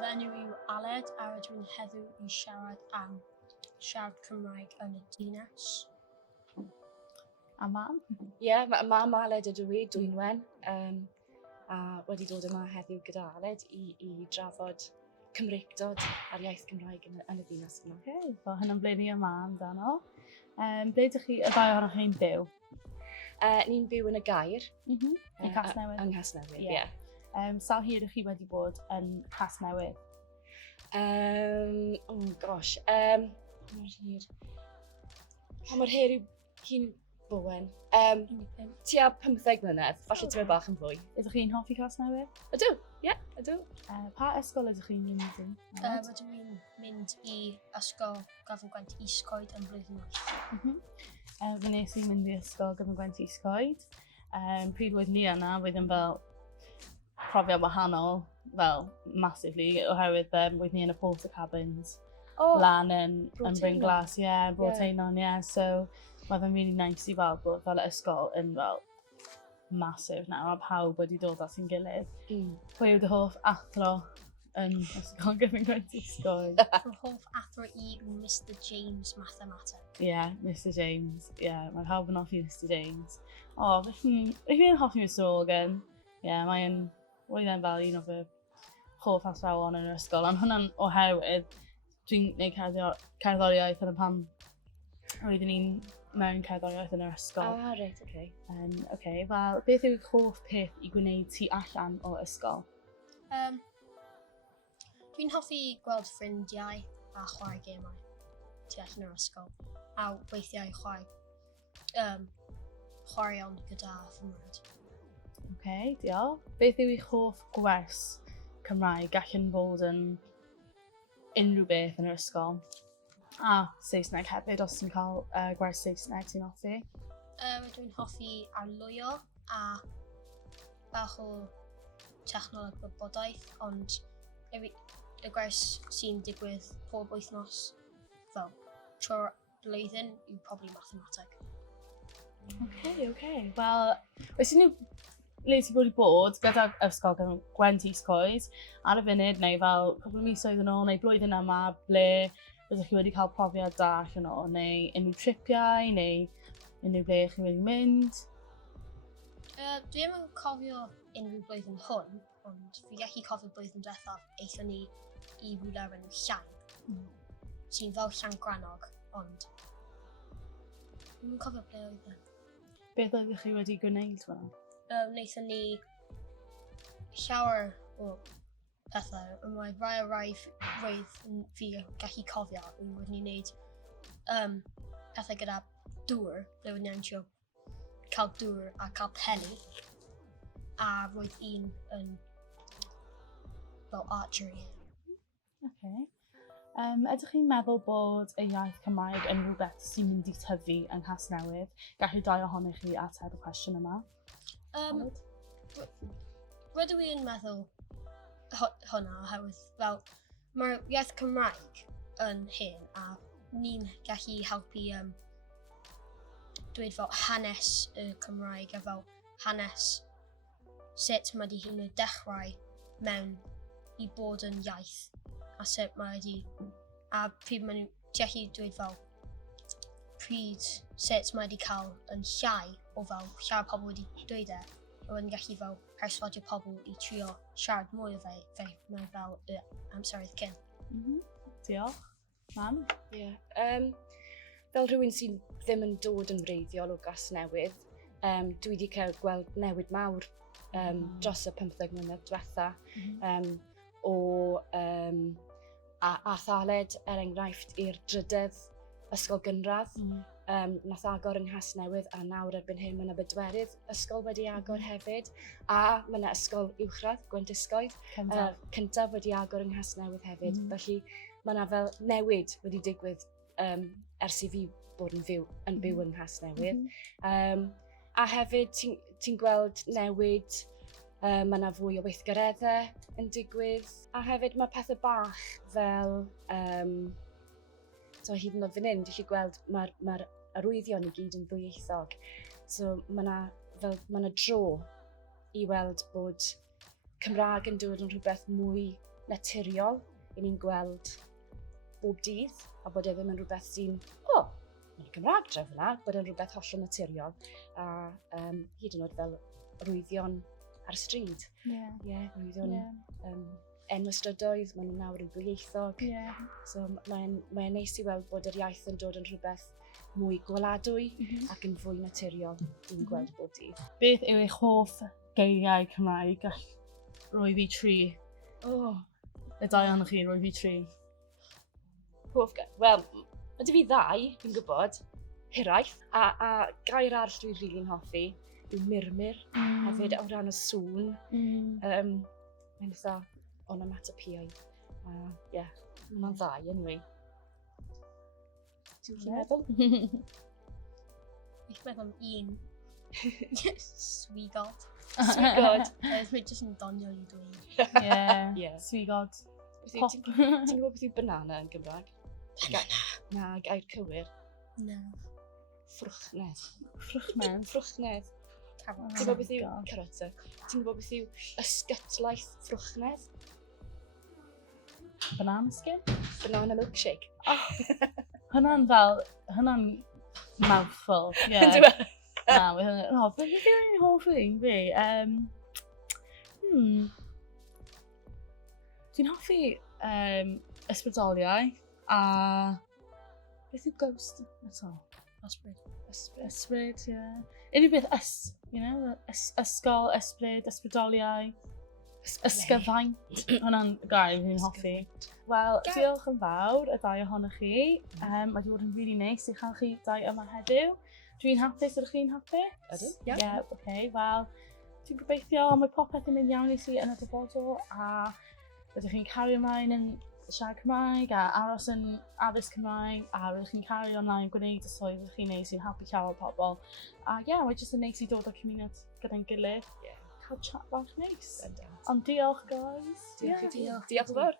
Fy enw yw Aled a rydw i'n heddiw I siarad Cymraeg yn y dinas. A mam? Ie, mam Aled ydw I, Dwynwen, a wedi dod yma heddiw gyda Aled I drafod Cymreictod ar iaith Gymraeg yn y ddinas yma. Okay, so hynny'n ble ni yma amdano. Ble ydych chi, y ddau ohonoch chi'n byw? Ni'n byw yn y Gair. Yn Casnewydd? Yng Casnewydd, ie. Sawl hir ydych chi wedi bod yn Casnewydd? Mor hir. Mor hir yw hi'n Bowen. Tua 15 mlynedd, falle ti'n bach yn fwy. Ydych chi'n hoffi Casnewydd? Ydw, ie, ydw. Pa ysgol ydych chi'n mynd i? Rydym i'n mynd I ysgol Gafel Gwent Iscoed yn blwyddyn wyth. Fy nes i'n mynd I ysgol Gafel Gwent Iscoed. Pryd oedd ni yna, oedd yn fel profiad wahanol, fel massively, oherwydd oedd ni yn y porter cabins. Lan yn Bryn Glas, Broteinon, so oedd yn really nice I fel bod fel ysgol yn fel massive nawr, a pawb wedi dod at ein gilydd. Pwy yw dy hoff athro yn ysgol Gafel Gwent Iscoed? Fy hoff athro I yw Mr James Mathematic. Mr James, mae pawb yn hoffi Mr James. Fi'n hoffi Mr Organ. Mae'n fel un o fy hoff athrawon yn yr ysgol, ond hwnna'n oherwydd dwi'n gwneud cerddoriaeth yn y pam roeddwn ni'n mewn cerddoriaeth yn yr ysgol. Reit, oce. Wel, beth yw'ch hoff peth I gwneud tu allan o ysgol? Dwi'n hoffi gweld ffrindiau a chwarae gemau tu allan o'r ysgol. A weithiau chwaraeon gyda fy mrawd. Diolch. Beth yw eich hoff gwers Cymraeg gallen bod yn unrhyw beth yn yr ysgol? A Saesneg hefyd, os ti'n cael gwers Saesneg ti'n hoffi? Dwi'n hoffi archwilio a bach o technoleg wybodaeth, ond y gwers sy'n digwydd pob wythnos fel trwy'r blwyddyn yw probably mathematig. Wel, oes unrhyw le ti bod I bod gyda ysgol Gwent Iscoed ar y funud neu fel cwbl o misoedd yn ôl neu blwyddyn yma ble ydych chi wedi cael profiad da allan o neu unrhyw tripiau neu unrhyw ble chi wedi mynd? Dwi ddim yn cofio unrhyw blwyddyn hwn, ond fi gallu cofio blwyddyn diwethaf eithon ni I rhywle o'r enw Llan, sy'n fel Llan Granog, ond dwi'n cofio ble oedd e. Beth ydych chi wedi gwneud fan'na? Wnaethon ni llawer o pethau, ond mae rai o roedd fi gallu cofio yn wedi wneud pethau gyda dŵr, ble wedi ni'n trio cael dŵr a cael peli, a roedd un yn fel archery. Ydych chi'n meddwl bod y iaith Cymraeg yn rhywbeth sy'n mynd I tyfu yn Casnewydd? Gallai dau ohonych chi ateb y cwestiwn yma. Rydw i'n meddwl hwnna oherwydd fel mae'r iaith Cymraeg yn hyn a ni'n gallu helpu dweud fel hanes y Cymraeg a fel hanes sut mae wedi hyn o dechrau mewn I bod yn iaith a sut mae wedi a pryd mae nhw'n gallu dweud fel sut mae wedi cael yn llai o fel llawer pobl wedi dweud a wedyn gallu fel perswadio pobl I trio siarad mwy o fe mewn fel y amseroedd cyn. Diolch. Mam? Fel rhywun sy'n ddim yn dod yn wreiddiol o Casnewydd, dwi wedi cael gweld newid mawr dros y 15 mlynedd diwetha ath Aled enghraifft i'r drydydd ysgol gynradd. Nath agor yng Nghasnewydd a nawr erbyn hyn mae yna bedwerydd ysgol wedi agor hefyd a mae yna ysgol uwchradd Gwent Iscoed cyntaf wedi agor yng Nghasnewydd hefyd. Felly mae yna fel newid wedi digwydd ers I fi bod yn byw yng Nghasnewydd. A hefyd ti'n gweld newid, mae yna fwy o weithgareddau yn digwydd a hefyd mae pethau bach fel hyd yn oed fan hyn, dwi'n gweld mae'r arwyddion I gyd yn ddwyieithog. So mae yna dro I weld bod Cymraeg yn dod yn rhywbeth mwy naturiol i ni'n gweld bob dydd, a bod e ddim yn rhywbeth sy'n, mae'n Gymraeg draw fyna, bod e'n rhywbeth hollol naturiol, a hyd yn oed fel rwyddion ar y stryd. Rwyddion enw strydoedd, maen nhw nawr yn ddwyieithog. So mae'n neis i weld bod yr iaith yn dod yn rhywbeth mwy gweladwy ac yn fwy naturiol i'n gweld bob dydd. Beth yw eich hoff geiriau Cymraeg? Roi fi 3. Y 2 ohonoch chi, roi fi 3. Wel, ydy fi 2, fi'n gwybod, hiraeth, a gair arall dwi'n rili'n hoffi yw murmur, hefyd o ran y sŵn. Mae'n eitha onomatopoeiaidd. Mae'n dda, anyway. Ti'n meddwl? Ich meddwl am un. Swigod. Swigod. Mae'n jyst yn donio i dweud. Swigod. Ti'n gwybod beth yw banana yn Gymraeg? Banana. Na, gair cywir. Na. Ffrwchnedd. Carrot. Ti'n gwybod beth yw carrot? Ti'n gwybod beth yw ysgytlaeth ffrwchnedd? Banana skin? Banana milkshake. Hwna'n mouthful. Beth yw'n hoff un fi? Dwi'n hoffi ysbrydoliaeth a beth yw ghost eto? Ysbryd, ie. Unrhyw beth ysgol, ysbryd, ysbrydoliaeth, ysgyfaint. Hwna'n gair fi'n hoffi. Wel, diolch yn fawr y 2 ohonoch chi. Mae wedi bod yn really neis i chael chi 2 yma heddiw. Dwi'n hapus, ydych chi'n hapus? Ydw, Wel, dwi'n gobeithio mae popeth yn mynd iawn i chi yn y dyfodol a ydych chi'n cario ymlaen yn siarad Cymraeg a aros yn addysg Cymraeg a ydych chi'n cario ymlaen gwneud y swydd ydych chi'n neis i'n helpu llawer pobl. A mae jyst yn neis i dod o'r cymuned gyda'n gilydd. Cael chat bach neis. Ond diolch, guys. Diolch yn fawr.